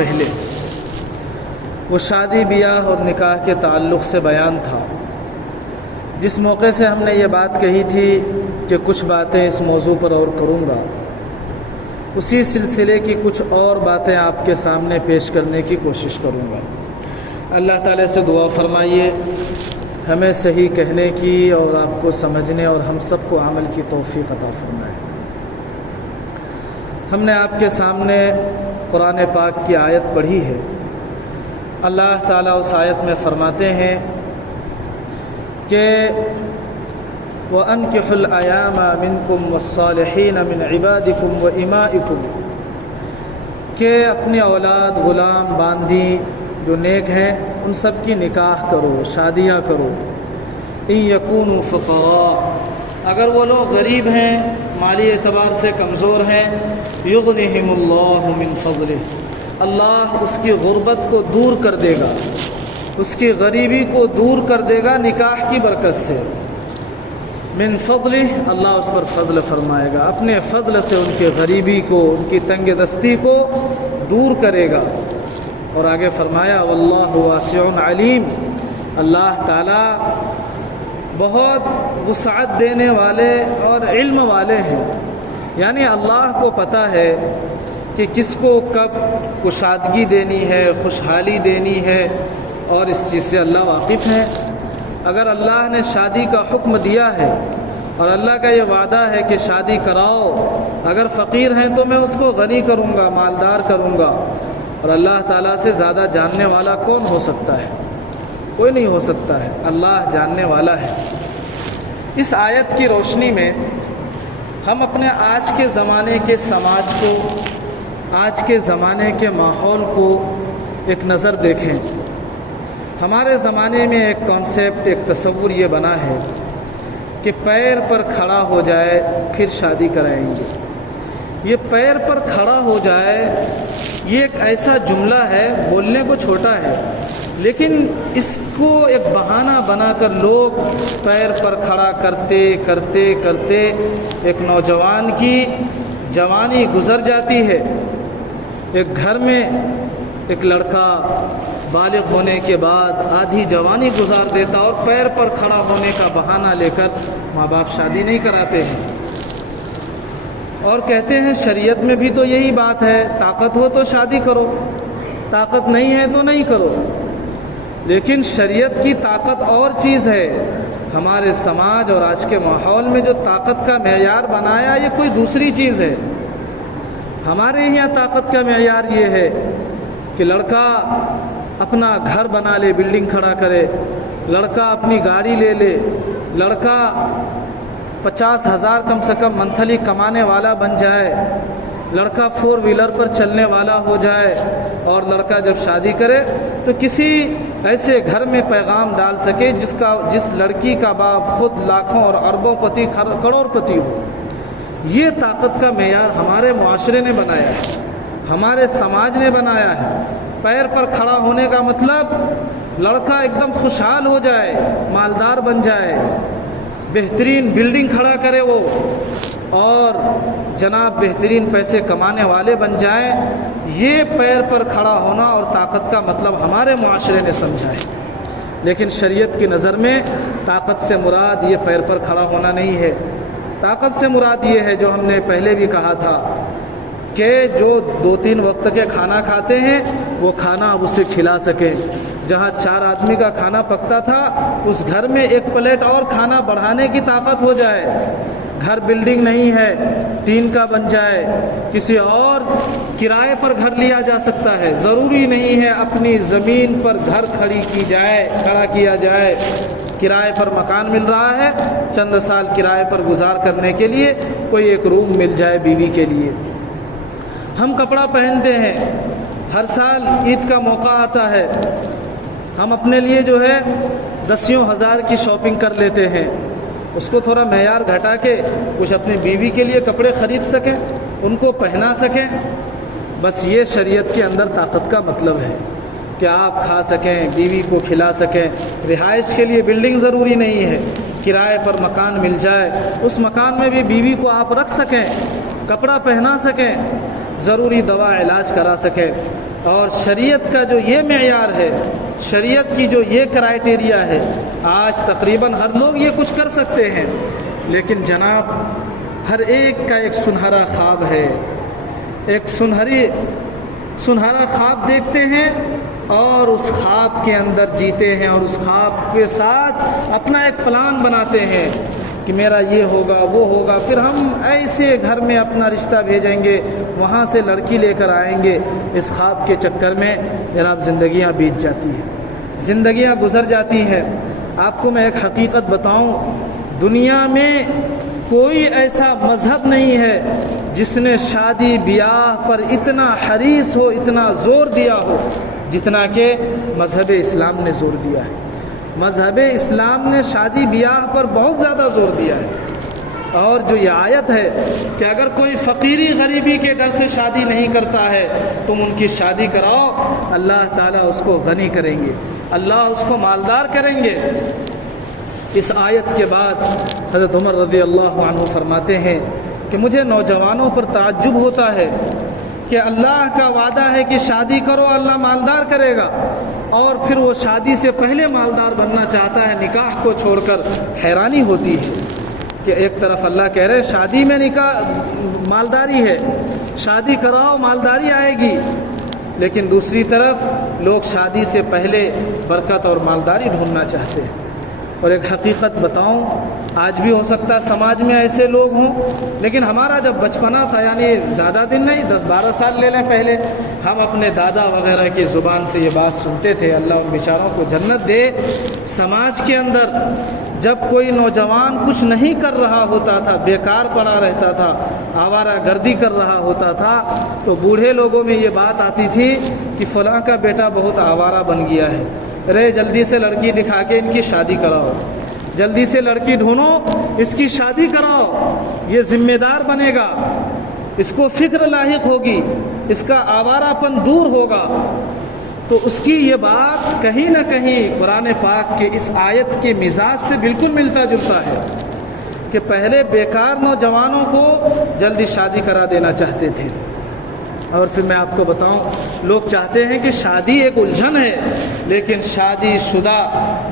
پہلے وہ شادی بیاہ اور نکاح کے تعلق سے بیان تھا، جس موقع سے ہم نے یہ بات کہی تھی کہ کچھ باتیں اس موضوع پر اور کروں گا، اسی سلسلے کی کچھ اور باتیں آپ کے سامنے پیش کرنے کی کوشش کروں گا۔ اللہ تعالیٰ سے دعا فرمائیے ہمیں صحیح کہنے کی اور آپ کو سمجھنے اور ہم سب کو عمل کی توفیق عطا فرمائے۔ ہم نے آپ کے سامنے قرآن پاک کی آیت پڑھی ہے۔ اللہ تعالیٰ اس آیت میں فرماتے ہیں کہ وَأَنكِحُوا الْأَيَامَ مِنكُمْ وَالصَّالِحِينَ مِنْ عِبَادِكُمْ وَإِمَائِكُمْ کہ اپنی اولاد غلام باندی جو نیک ہیں ان سب کی نکاح کرو، شادیاں کرو۔ إِن يَكُونُوا فُقَرَاءَ اگر وہ لوگ غریب ہیں، مالی اعتبار سے کمزور ہیں، يُغْنِهِمُ اللَّهُ مِنْ فَضْلِهِ اللہ اس کی غربت کو دور کر دے گا، اس کی غریبی کو دور کر دے گا نکاح کی برکت سے۔ من فضلہ اللہ اس پر فضل فرمائے گا، اپنے فضل سے ان کی غریبی کو، ان کی تنگ دستی کو دور کرے گا۔ اور آگے فرمایا واللہ واسع علیم اللہ تعالیٰ بہت وسعت دینے والے اور علم والے ہیں، یعنی اللہ کو پتہ ہے کہ کس کو کب کشادگی دینی ہے، خوشحالی دینی ہے، اور اس چیز سے اللہ واقف ہے۔ اگر اللہ نے شادی کا حکم دیا ہے اور اللہ کا یہ وعدہ ہے کہ شادی کراؤ، اگر فقیر ہیں تو میں اس کو غنی کروں گا، مالدار کروں گا، اور اللہ تعالیٰ سے زیادہ جاننے والا کون ہو سکتا ہے؟ کوئی نہیں ہو سکتا ہے، اللہ جاننے والا ہے۔ اس آیت کی روشنی میں ہم اپنے آج کے زمانے کے سماج کو، آج کے زمانے کے ماحول کو ایک نظر دیکھیں۔ ہمارے زمانے میں ایک کانسیپٹ، ایک تصور یہ بنا ہے کہ پیر پر کھڑا ہو جائے پھر شادی کرائیں گے۔ یہ پیر پر کھڑا ہو جائے یہ ایک ایسا جملہ ہے، بولنے کو چھوٹا ہے، لیکن اس کو ایک بہانہ بنا کر لوگ پیر پر کھڑا کرتے کرتے کرتے ایک نوجوان کی جوانی گزر جاتی ہے۔ ایک گھر میں ایک لڑکا بالغ ہونے کے بعد آدھی جوانی گزار دیتا اور پیر پر کھڑا ہونے کا بہانہ لے کر ماں باپ شادی نہیں کراتے ہیں، اور کہتے ہیں شریعت میں بھی تو یہی بات ہے، طاقت ہو تو شادی کرو، طاقت نہیں ہے تو نہیں کرو۔ لیکن شریعت کی طاقت اور چیز ہے، ہمارے سماج اور آج کے ماحول میں جو طاقت کا معیار بنایا یہ کوئی دوسری چیز ہے۔ ہمارے یہاں طاقت کا معیار یہ ہے کہ لڑکا اپنا گھر بنا لے، بلڈنگ کھڑا کرے، لڑکا اپنی گاڑی لے لے، لڑکا 50,000 کم سے کم منتھلی کمانے والا بن جائے، لڑکا 4 ویلر پر چلنے والا ہو جائے، اور لڑکا جب شادی کرے تو کسی ایسے گھر میں پیغام ڈال سکے جس لڑکی کا باپ خود لاکھوں اور اربوں پتی، کروڑ پتی ہو۔ یہ طاقت کا معیار ہمارے معاشرے نے بنایا ہے، ہمارے سماج نے بنایا ہے۔ پیر پر کھڑا ہونے کا مطلب لڑکا ایک دم خوشحال ہو جائے، مالدار بن جائے، بہترین بلڈنگ کھڑا کرے وہ، اور جناب بہترین پیسے کمانے والے بن جائیں۔ یہ پیر پر کھڑا ہونا اور طاقت کا مطلب ہمارے معاشرے نے سمجھا ہے، لیکن شریعت کی نظر میں طاقت سے مراد یہ پیر پر کھڑا ہونا نہیں ہے۔ طاقت سے مراد یہ ہے جو ہم نے پہلے بھی کہا تھا کہ جو 2-3 وقت کے کھانا کھاتے ہیں وہ کھانا اب اسے کھلا سکیں۔ جہاں 4 آدمی کا کھانا پکتا تھا اس گھر میں 1 پلیٹ اور کھانا بڑھانے کی طاقت ہو جائے۔ گھر بلڈنگ نہیں ہے، ٹین کا بن جائے، کسی اور کرائے پر گھر لیا جا سکتا ہے، ضروری نہیں ہے اپنی زمین پر گھر کھڑا کیا جائے۔ کرائے پر مکان مل رہا ہے، چند سال کرائے پر گزار کرنے کے لیے کوئی ایک روم مل جائے بیوی کے لیے۔ ہم کپڑا پہنتے ہیں، ہر سال عید کا موقع آتا ہے، ہم اپنے لیے جو ہے 10,000 کی شاپنگ کر لیتے ہیں، اس کو تھوڑا معیار گھٹا کے کچھ اپنی بیوی کے لیے کپڑے خرید سکیں، ان کو پہنا سکیں۔ بس یہ شریعت کے اندر طاقت کا مطلب ہے کہ آپ کھا سکیں، بیوی کو کھلا سکیں۔ رہائش کے لیے بلڈنگ ضروری نہیں ہے، کرائے پر مکان مل جائے، اس مکان میں بھی بیوی کو آپ رکھ سکیں، کپڑا پہنا سکیں، ضروری دوا علاج کرا سکیں۔ اور شریعت کا جو یہ معیار ہے، شریعت کی جو یہ کرائٹیریا ہے، آج تقریباً ہر لوگ یہ کچھ کر سکتے ہیں، لیکن جناب ہر ایک کا ایک سنہرا خواب ہے، ایک سنہرا خواب دیکھتے ہیں اور اس خواب کے اندر جیتے ہیں، اور اس خواب کے ساتھ اپنا ایک پلان بناتے ہیں کہ میرا یہ ہوگا وہ ہوگا، پھر ہم ایسے گھر میں اپنا رشتہ بھیجیں گے، وہاں سے لڑکی لے کر آئیں گے۔ اس خواب کے چکر میں جناب زندگیاں بیت جاتی ہیں، زندگیاں گزر جاتی ہیں۔ آپ کو میں ایک حقیقت بتاؤں، دنیا میں کوئی ایسا مذہب نہیں ہے جس نے شادی بیاہ پر اتنا حریص ہو، اتنا زور دیا ہو جتنا کہ مذہب اسلام نے زور دیا ہے۔ مذہب اسلام نے شادی بیاہ پر بہت زیادہ زور دیا ہے، اور جو یہ آیت ہے کہ اگر کوئی فقیری غریبی کے ڈر سے شادی نہیں کرتا ہے تم ان کی شادی کراؤ، اللہ تعالیٰ اس کو غنی کریں گے، اللہ اس کو مالدار کریں گے۔ اس آیت کے بعد حضرت عمر رضی اللہ عنہ فرماتے ہیں کہ مجھے نوجوانوں پر تعجب ہوتا ہے کہ اللہ کا وعدہ ہے کہ شادی کرو اللہ مالدار کرے گا، اور پھر وہ شادی سے پہلے مالدار بننا چاہتا ہے نکاح کو چھوڑ کر۔ حیرانی ہوتی ہے کہ ایک طرف اللہ کہہ رہے شادی میں نکاح مالداری ہے، شادی کراؤ مالداری آئے گی، لیکن دوسری طرف لوگ شادی سے پہلے برکت اور مالداری ڈھونڈنا چاہتے ہیں۔ اور ایک حقیقت بتاؤں، آج بھی ہو سکتا ہے سماج میں ایسے لوگ ہوں، لیکن ہمارا جب بچپنا تھا، یعنی زیادہ دن نہیں 10-12 سال لے لیں پہلے، ہم اپنے دادا وغیرہ کی زبان سے یہ بات سنتے تھے، اللہ ان بیچاروں کو جنت دے، سماج کے اندر جب کوئی نوجوان کچھ نہیں کر رہا ہوتا تھا، بیکار پڑا رہتا تھا، آوارہ گردی کر رہا ہوتا تھا، تو بوڑھے لوگوں میں یہ بات آتی تھی کہ فلاں کا بیٹا بہت آوارہ بن گیا ہے، ارے جلدی سے لڑکی دکھا کے ان کی شادی کراؤ، جلدی سے لڑکی ڈھونڈو اس کی شادی کراؤ، یہ ذمہ دار بنے گا، اس کو فکر لاحق ہوگی، اس کا آوارہ پن دور ہوگا۔ تو اس کی یہ بات کہیں نہ کہیں قرآن پاک کے اس آیت کے مزاج سے بالکل ملتا جلتا ہے کہ پہلے بیکار نوجوانوں کو جلدی شادی کرا دینا چاہتے تھے۔ اور پھر میں آپ کو بتاؤں، لوگ چاہتے ہیں کہ شادی ایک الجھن ہے، لیکن شادی شدہ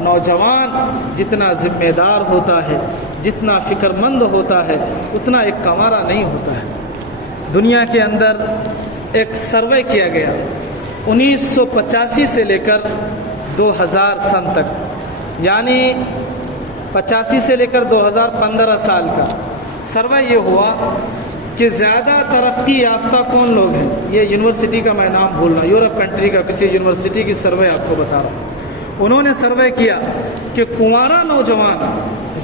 نوجوان جتنا ذمہ دار ہوتا ہے، جتنا فکر مند ہوتا ہے، اتنا ایک کنوارا نہیں ہوتا ہے۔ دنیا کے اندر ایک سروے کیا گیا 1985 سے لے کر 2000 سن تک، یعنی 85 سے لے کر 2015 سال کا سروے یہ ہوا کہ زیادہ ترقی یافتہ کون لوگ ہیں۔ یہ یونیورسٹی کا میں نام بھول رہا ہوں، یورپ کنٹری کا کسی یونیورسٹی کی سروے آپ کو بتا رہا ہوں۔ انہوں نے سروے کیا کہ کنوارا نوجوان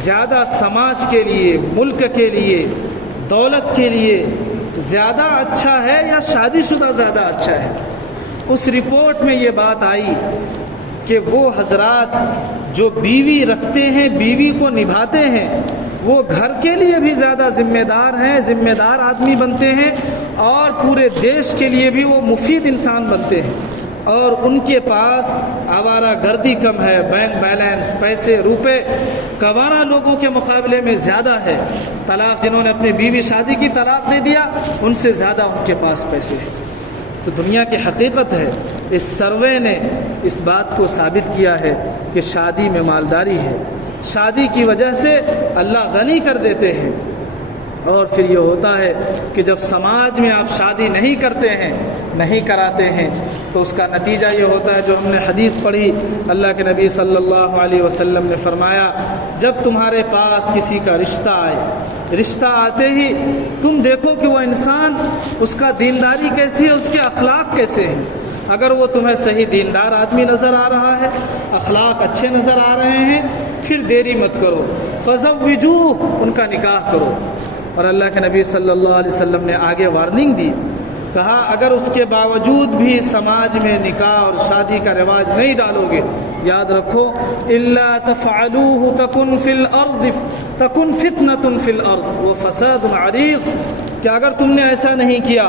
زیادہ سماج کے لیے، ملک کے لیے، دولت کے لیے زیادہ اچھا ہے یا شادی شدہ زیادہ اچھا ہے۔ اس رپورٹ میں یہ بات آئی کہ وہ حضرات جو بیوی رکھتے ہیں، بیوی کو نبھاتے ہیں، وہ گھر کے لیے بھی زیادہ ذمہ دار ہیں، ذمہ دار آدمی بنتے ہیں، اور پورے دیش کے لیے بھی وہ مفید انسان بنتے ہیں، اور ان کے پاس آوارہ گردی کم ہے، بینک بیلنس، پیسے روپے کنوارا لوگوں کے مقابلے میں زیادہ ہے۔ طلاق جنہوں نے اپنی بیوی شادی کی طلاق دے دیا، ان سے زیادہ ان کے پاس پیسے ہیں۔ تو دنیا کی حقیقت ہے، اس سروے نے اس بات کو ثابت کیا ہے کہ شادی میں مالداری ہے، شادی کی وجہ سے اللہ غنی کر دیتے ہیں۔ اور پھر یہ ہوتا ہے کہ جب سماج میں آپ شادی نہیں کرتے ہیں، نہیں کراتے ہیں، تو اس کا نتیجہ یہ ہوتا ہے جو ہم نے حدیث پڑھی، اللہ کے نبی صلی اللہ علیہ وسلم نے فرمایا، جب تمہارے پاس کسی کا رشتہ آئے، رشتہ آتے ہی تم دیکھو کہ وہ انسان، اس کا دینداری کیسی ہے، اس کے اخلاق کیسے ہیں۔ اگر وہ تمہیں صحیح دیندار آدمی نظر آ رہا ہے، اخلاق اچھے نظر آ رہے ہیں، پھر دیری مت کرو، فزوجوہ، ان کا نکاح کرو۔ اور اللہ کے نبی صلی اللہ علیہ وسلم نے آگے وارننگ دی، کہا اگر اس کے باوجود بھی سماج میں نکاح اور شادی کا رواج نہیں ڈالو گے، یاد رکھو الا تفعلوه تکن فتنة فی الارض وفساد عریض، کہ اگر تم نے ایسا نہیں کیا،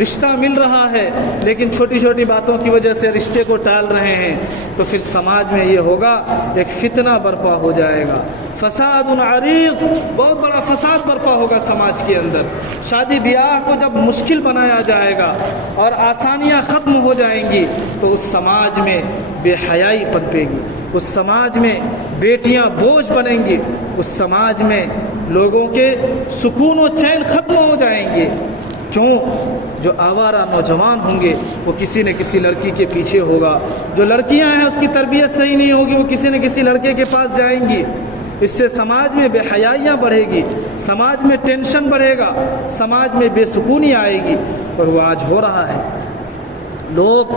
رشتہ مل رہا ہے لیکن چھوٹی چھوٹی باتوں کی وجہ سے رشتے کو ٹال رہے ہیں، تو پھر سماج میں یہ ہوگا، ایک فتنہ برپا ہو جائے گا، فساد عریض، بہت بڑا فساد برپا ہوگا سماج کے اندر۔ شادی بیاہ کو جب مشکل بنایا جائے گا اور آسانیاں ختم ہو جائیں گی تو اس سماج میں بے حیائی پنپے گی، اس سماج میں بیٹیاں بوجھ بنیں گی، اس سماج میں لوگوں کے سکون و چین ختم ہو جائیں گے۔ کیوں؟ جو آوارہ نوجوان ہوں گے وہ کسی نہ کسی لڑکی کے پیچھے ہوگا، جو لڑکیاں ہیں اس کی تربیت صحیح نہیں ہوگی، وہ کسی نہ کسی لڑکے کے پاس جائیں گی۔ اس سے سماج میں بے حیائیاں بڑھے گی، سماج میں ٹینشن بڑھے گا، سماج میں بے سکونی آئے گی، اور وہ آج ہو رہا ہے۔ لوگ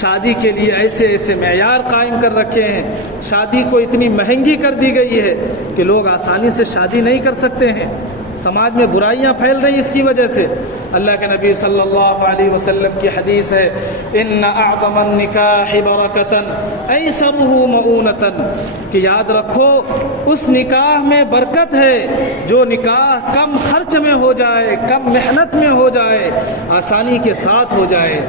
شادی کے لیے ایسے ایسے معیار قائم کر رکھے ہیں، شادی کو اتنی مہنگی کر دی گئی ہے کہ لوگ آسانی سے شادی نہیں کر سکتے ہیں۔ سماج میں برائیاں پھیل رہی اس کی وجہ سے۔ اللہ کے نبی صلی اللہ علیہ وسلم کی حدیث ہے، ان اعظم النکاح برکۃ ایسرہ مؤونۃ، کہ یاد رکھو اس نکاح میں برکت ہے جو نکاح کم خرچ میں ہو جائے، کم محنت میں ہو جائے، آسانی کے ساتھ ہو جائے۔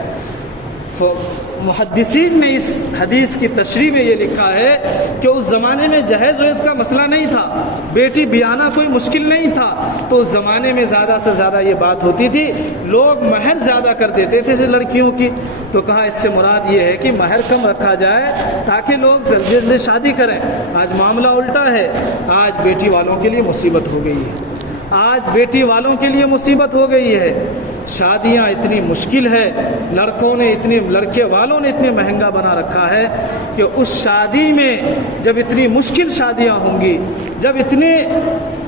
محدثین نے اس حدیث کی تشریح میں یہ لکھا ہے کہ اس زمانے میں جہیز وہیز کا مسئلہ نہیں تھا، بیٹی بیانا کوئی مشکل نہیں تھا، تو اس زمانے میں زیادہ سے زیادہ یہ بات ہوتی تھی، لوگ مہر زیادہ کر دیتے تھے لڑکیوں کی، تو کہا اس سے مراد یہ ہے کہ مہر کم رکھا جائے تاکہ لوگ جلدی جلدی شادی کریں۔ آج معاملہ الٹا ہے، آج بیٹی والوں کے لیے مصیبت ہو گئی ہے، آج بیٹی والوں کے لیے مصیبت ہو گئی ہے۔ شادیاں اتنی مشکل ہے، لڑکے والوں نے اتنے مہنگا بنا رکھا ہے کہ اس شادی میں جب اتنی مشکل شادیاں ہوں گی، جب اتنے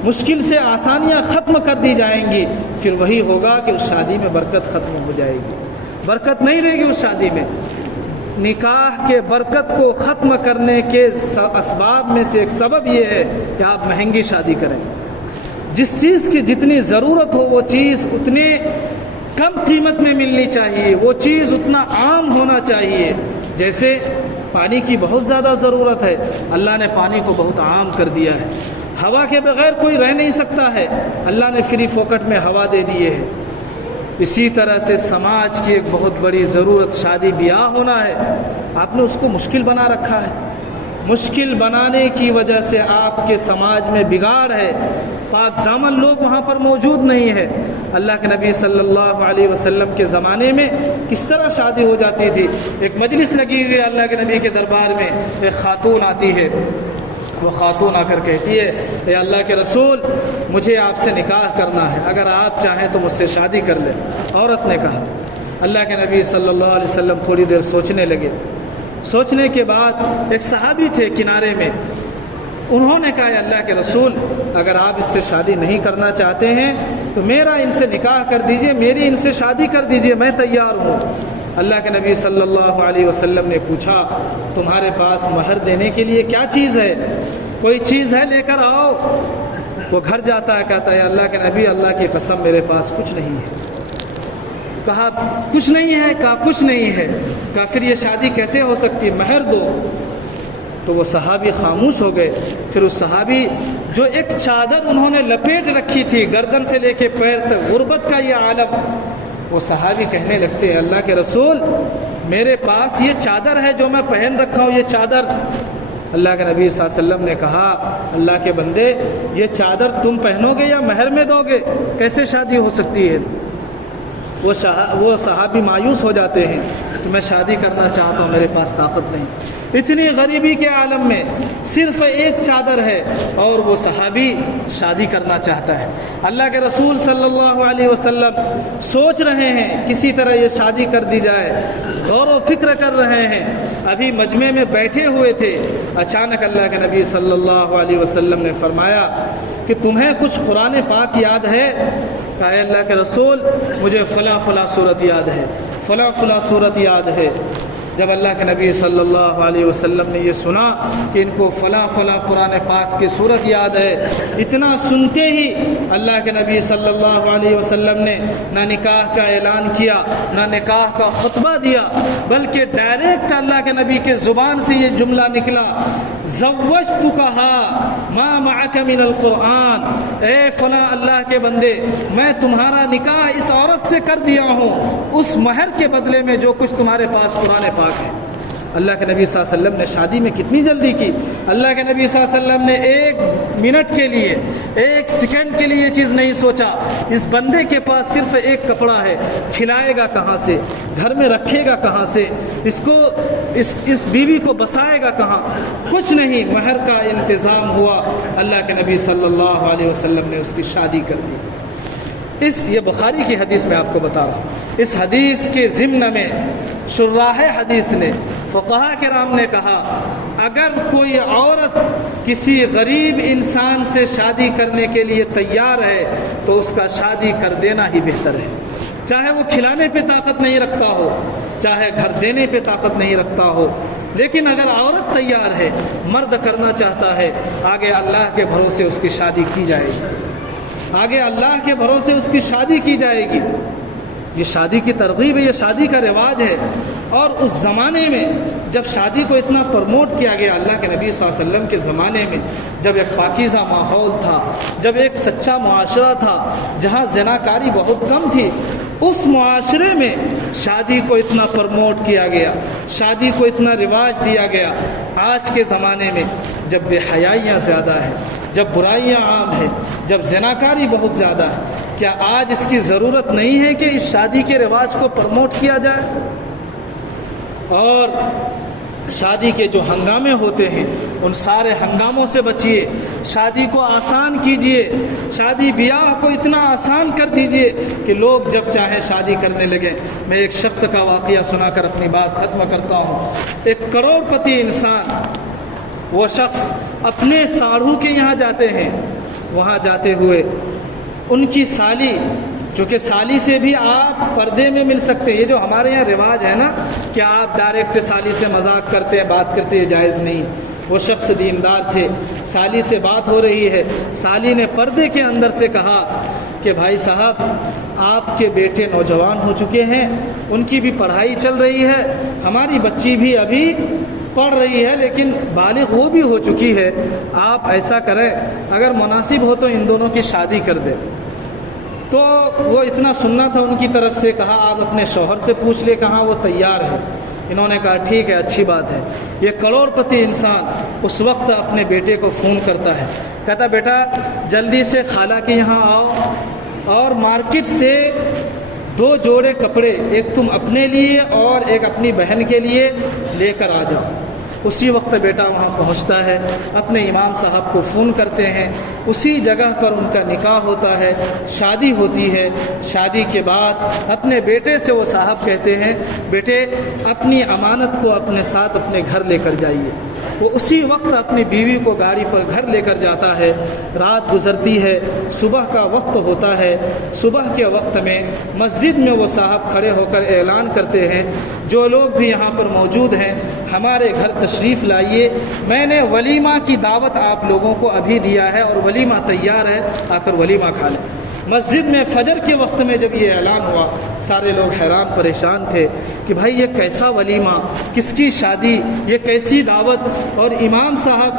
مشکل سے آسانیاں ختم کر دی جائیں گی، پھر وہی ہوگا کہ اس شادی میں برکت ختم ہو جائے گی، برکت نہیں رہے گی اس شادی میں۔ نکاح کے برکت کو ختم کرنے کے اسباب میں سے ایک سبب یہ ہے کہ آپ مہنگی شادی کریں۔ جس چیز کی جتنی ضرورت ہو وہ چیز اتنے کم قیمت میں ملنی چاہیے، وہ چیز اتنا عام ہونا چاہیے۔ جیسے پانی کی بہت زیادہ ضرورت ہے، اللہ نے پانی کو بہت عام کر دیا ہے۔ ہوا کے بغیر کوئی رہ نہیں سکتا ہے، اللہ نے فری فوکٹ میں ہوا دے دیے ہے۔ اسی طرح سے سماج کی ایک بہت بڑی ضرورت شادی بیاہ ہونا ہے، آپ نے اس کو مشکل بنا رکھا ہے۔ مشکل بنانے کی وجہ سے آپ کے سماج میں بگاڑ ہے، پاک دامن لوگ وہاں پر موجود نہیں ہے۔ اللہ کے نبی صلی اللہ علیہ وسلم کے زمانے میں کس طرح شادی ہو جاتی تھی؟ ایک مجلس لگی ہوئی ہے اللہ کے نبی کے دربار میں، ایک خاتون آتی ہے، وہ خاتون آ کر کہتی ہے، اے اللہ کے رسول مجھے آپ سے نکاح کرنا ہے، اگر آپ چاہیں تو مجھ سے شادی کر لیں۔ عورت نے کہا، اللہ کے نبی صلی اللہ علیہ وسلم تھوڑی دیر سوچنے لگے، سوچنے کے بعد ایک صحابی تھے کنارے میں، انہوں نے کہا، اللہ کے رسول اگر آپ اس سے شادی نہیں کرنا چاہتے ہیں تو میرا ان سے نکاح کر دیجئے، میری ان سے شادی کر دیجئے، میں تیار ہوں۔ اللہ کے نبی صلی اللہ علیہ وسلم نے پوچھا، تمہارے پاس مہر دینے کے لیے کیا چیز ہے؟ کوئی چیز ہے لے کر آؤ۔ وہ گھر جاتا ہے، کہتا ہے اللہ کے نبی اللہ کی قسم میرے پاس کچھ نہیں ہے۔ کہا کچھ نہیں ہے؟ کہا کچھ نہیں ہے۔ کہا پھر یہ شادی کیسے ہو سکتی؟ مہر دو۔ تو وہ صحابی خاموش ہو گئے۔ پھر اس صحابی جو ایک چادر انہوں نے لپیٹ رکھی تھی گردن سے لے کے پیر تک، غربت کا یہ عالم، وہ صحابی کہنے لگتے ہیں، اللہ کے رسول میرے پاس یہ چادر ہے جو میں پہن رکھا ہوں، یہ چادر۔ اللہ کے نبی صلی اللہ علیہ وسلم نے کہا، اللہ کے بندے یہ چادر تم پہنو گے یا مہر میں دو گے؟ کیسے شادی ہو سکتی ہے؟ وہ صحابی مایوس ہو جاتے ہیں کہ میں شادی کرنا چاہتا ہوں، میرے پاس طاقت نہیں۔ اتنی غریبی کے عالم میں صرف ایک چادر ہے اور وہ صحابی شادی کرنا چاہتا ہے۔ اللہ کے رسول صلی اللہ علیہ وسلم سوچ رہے ہیں کسی طرح یہ شادی کر دی جائے، غور و فکر کر رہے ہیں۔ ابھی مجمع میں بیٹھے ہوئے تھے، اچانک اللہ کے نبی صلی اللہ علیہ وسلم نے فرمایا کہ تمہیں کچھ قرآن پاک یاد ہے؟ کہا اے اللہ کے رسول مجھے فلاں فلاں صورت یاد ہے، فلاں فلاں صورت یاد ہے۔ جب اللہ کے نبی صلی اللہ علیہ وسلم نے یہ سنا کہ ان کو فلاں فلاں قرآن پاک کی صورت یاد ہے، اتنا سنتے ہی اللہ کے نبی صلی اللہ علیہ وسلم نے نہ نکاح کا اعلان کیا، نہ نکاح کا خطبہ دیا، بلکہ ڈائریکٹ اللہ کے نبی کے زبان سے یہ جملہ نکلا، زوجتکہا ما معک من القرآن، اے فلاں اللہ کے بندے میں تمہارا نکاح اس عورت سے کر دیا ہوں اس مہر کے بدلے میں جو کچھ تمہارے پاس قرآن پاک ہے۔ اللہ کے نبی صلی اللہ علیہ وسلم نے شادی میں کتنی جلدی کی. اللہ کے نبی صلی اللہ علیہ وسلم نے ایک منٹ کے لیے، ایک سیکنڈ کے لیے یہ چیز نہیں سوچا اس بندے کے پاس صرف ایک کپڑا ہے، کھلائے گا کہاں سے، گھر میں رکھے گا کہاں سے، اس بیوی کو بسائے گا کہاں. کچھ نہیں، مہر کا انتظام ہوا، اللہ کے نبی صلی اللہ علیہ وسلم نے اس کی شادی کر دی. یہ بخاری کی حدیث میں آپ کو بتا رہا ہوں. اس حدیث کے ضمن میں شراح حدیث نے، فقہاء کرام نے کہا اگر کوئی عورت کسی غریب انسان سے شادی کرنے کے لیے تیار ہے تو اس کا شادی کر دینا ہی بہتر ہے، چاہے وہ کھلانے پہ طاقت نہیں رکھتا ہو، چاہے گھر دینے پہ طاقت نہیں رکھتا ہو. لیکن اگر عورت تیار ہے، مرد کرنا چاہتا ہے، آگے اللہ کے بھروسے اس کی شادی کی جائے گی، آگے اللہ کے بھروسے اس کی شادی کی جائے گی. یہ شادی کی ترغیب ہے، یہ شادی کا رواج ہے. اور اس زمانے میں جب شادی کو اتنا پرموٹ کیا گیا، اللہ کے نبی صلی اللہ علیہ وسلم کے زمانے میں جب ایک پاکیزہ ماحول تھا، جب ایک سچا معاشرہ تھا جہاں زناکاری بہت کم تھی، اس معاشرے میں شادی کو اتنا پرموٹ کیا گیا، شادی کو اتنا رواج دیا گیا. آج کے زمانے میں جب بے حیائیاں زیادہ ہیں، جب برائیاں عام ہیں، جب زناکاری بہت زیادہ ہے، کیا آج اس کی ضرورت نہیں ہے کہ اس شادی کے رواج کو پرموٹ کیا جائے؟ اور شادی کے جو ہنگامے ہوتے ہیں ان سارے ہنگاموں سے بچیے، شادی کو آسان کیجئے، شادی بیاہ کو اتنا آسان کر دیجئے کہ لوگ جب چاہے شادی کرنے لگے. میں ایک شخص کا واقعہ سنا کر اپنی بات ختم کرتا ہوں. ایک کروڑ پتی انسان، وہ شخص اپنے ساڑھو کے یہاں جاتے ہیں، وہاں جاتے ہوئے ان کی سالی، چونکہ سالی سے بھی آپ پردے میں مل سکتے ہیں. یہ جو ہمارے یہاں رواج ہے نا کہ آپ ڈائریکٹ سالی سے مذاق کرتے ہیں، بات کرتے ہیں، جائز نہیں. وہ شخص دیندار تھے، سالی سے بات ہو رہی ہے، سالی نے پردے کے اندر سے کہا کہ بھائی صاحب آپ کے بیٹے نوجوان ہو چکے ہیں، ان کی بھی پڑھائی چل رہی ہے، ہماری بچی بھی ابھی پڑھ رہی ہے لیکن بالغ وہ بھی ہو چکی ہے، آپ ایسا کریں اگر مناسب ہو تو ان دونوں کی شادی کر دیں. تو وہ اتنا سننا تھا ان کی طرف سے، کہا آپ اپنے شوہر سے پوچھ لے کہاں وہ تیار ہے. انہوں نے کہا ٹھیک ہے، اچھی بات ہے. یہ کروڑ پتی انسان اس وقت اپنے بیٹے کو فون کرتا ہے، کہتا بیٹا جلدی سے خالہ کے یہاں آؤ اور مارکیٹ سے 2 جوڑے کپڑے، ایک تم اپنے لیے اور ایک اپنی بہن کے لیے لے کر آ جاؤ. اسی وقت بیٹا وہاں پہنچتا ہے، اپنے امام صاحب کو فون کرتے ہیں، اسی جگہ پر ان کا نکاح ہوتا ہے، شادی ہوتی ہے. شادی کے بعد اپنے بیٹے سے وہ صاحب کہتے ہیں بیٹے اپنی امانت کو اپنے ساتھ اپنے گھر لے کر جائیے. وہ اسی وقت اپنی بیوی کو گاڑی پر گھر لے کر جاتا ہے. رات گزرتی ہے، صبح کا وقت ہوتا ہے. صبح کے وقت میں مسجد میں وہ صاحب کھڑے ہو کر اعلان کرتے ہیں جو لوگ بھی یہاں پر موجود ہیں ہمارے گھر تشریف لائیے، میں نے ولیمہ کی دعوت آپ لوگوں کو ابھی دیا ہے اور ولیمہ تیار ہے، آ کر ولیمہ کھا لیں. مسجد میں فجر کے وقت میں جب یہ اعلان ہوا سارے لوگ حیران پریشان تھے کہ بھائی یہ کیسا ولیمہ، کس کی شادی، یہ کیسی دعوت. اور امام صاحب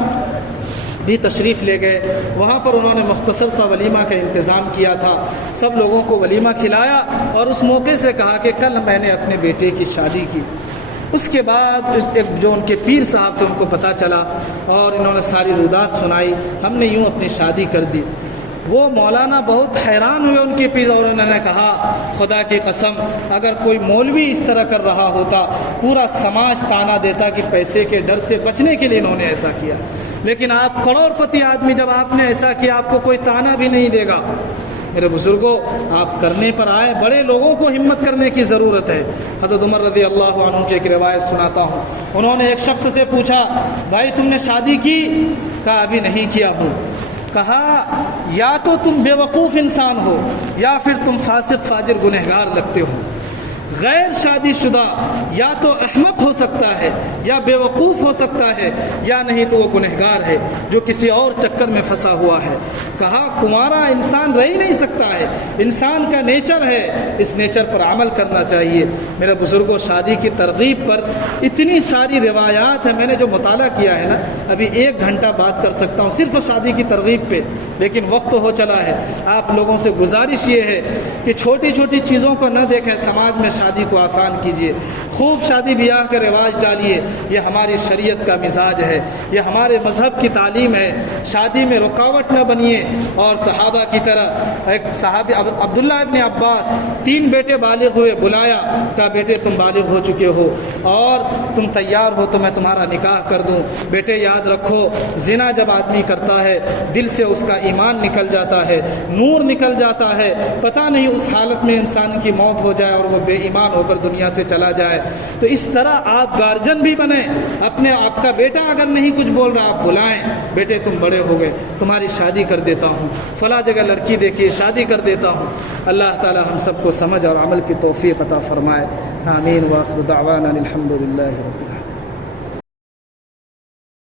بھی تشریف لے گئے، وہاں پر انہوں نے مختصر سا ولیمہ کا انتظام کیا تھا، سب لوگوں کو ولیمہ کھلایا اور اس موقع سے کہا کہ کل میں نے اپنے بیٹے کی شادی کی. اس کے بعد جو ان کے پیر صاحب تھے ان کو پتہ چلا اور انہوں نے ساری رودات سنائی، ہم نے یوں اپنی شادی کر دی. وہ مولانا بہت حیران ہوئے ان کے پیر، اور انہوں نے کہا خدا کی قسم اگر کوئی مولوی اس طرح کر رہا ہوتا پورا سماج تانا دیتا کہ پیسے کے ڈر سے بچنے کے لیے انہوں نے ایسا کیا، لیکن آپ کروڑ پتی آدمی، جب آپ نے ایسا کیا آپ کو کوئی تانا بھی نہیں دے گا. میرے بزرگوں آپ کرنے پر آئے، بڑے لوگوں کو ہمت کرنے کی ضرورت ہے. حضرت عمر رضی اللہ عنہ کی ایک روایت سناتا ہوں. انہوں نے ایک شخص سے پوچھا بھائی تم نے شادی کی؟ کہا ابھی نہیں کیا ہوں. کہا یا تو تم بے وقوف انسان ہو یا پھر تم فاسق فاجر گنہگار لگتے ہو. غیر شادی شدہ یا تو احمق ہو سکتا ہے یا بے وقوف ہو سکتا ہے یا نہیں تو وہ گنہگار ہے جو کسی اور چکر میں پھنسا ہوا ہے. کہا کنوارا انسان رہ ہی نہیں سکتا ہے، انسان کا نیچر ہے، اس نیچر پر عمل کرنا چاہیے. میرے بزرگوں شادی کی ترغیب پر اتنی ساری روایات ہیں، میں نے جو مطالعہ کیا ہے نا ابھی 1 گھنٹہ بات کر سکتا ہوں صرف شادی کی ترغیب پہ، لیکن وقت ہو چلا ہے. آپ لوگوں سے گزارش یہ ہے کہ چھوٹی چھوٹی چیزوں کو نہ دیکھیں، سماج میں شادی کو آسان کیجیے. خوب شادی بیاہ کے رواج ڈالیے، یہ ہماری شریعت کا مزاج ہے، یہ ہمارے مذہب کی تعلیم ہے۔ شادی میں رکاوٹ نہ بنیے، اور صحابہ کی طرح ایک صحابی عبداللہ ابن عباس 3 بیٹے بالغ ہوئے، بلایا، کہا بیٹے تم بالغ ہو چکے ہو اور تم تیار ہو تو میں تمہارا نکاح کر دوں۔ بیٹے یاد رکھو، زنا جب آدمی کرتا ہے دل سے اس کا ایمان نکل جاتا ہے، نور نکل جاتا ہے، پتہ نہیں اس حالت میں انسان کی موت ہو جائے اور وہ بے ایمان ہو کر دنیا سے چلا جائے۔ تو اس طرح آپ گارجن بھی بنیں، اپنے آپ کا بیٹا اگر نہیں کچھ بول رہا آپ بلائیں، بیٹے تم بڑے ہو گئے، تمہاری شادی کر دیتا ہوں، فلاں جگہ لڑکی دیکھیے شادی کر دیتا ہوں۔ اللہ تعالی ہم سب کو سمجھ اور عمل کی توفیق عطا فرمائے، آمین۔ وآخر دعوانا الحمد للہ۔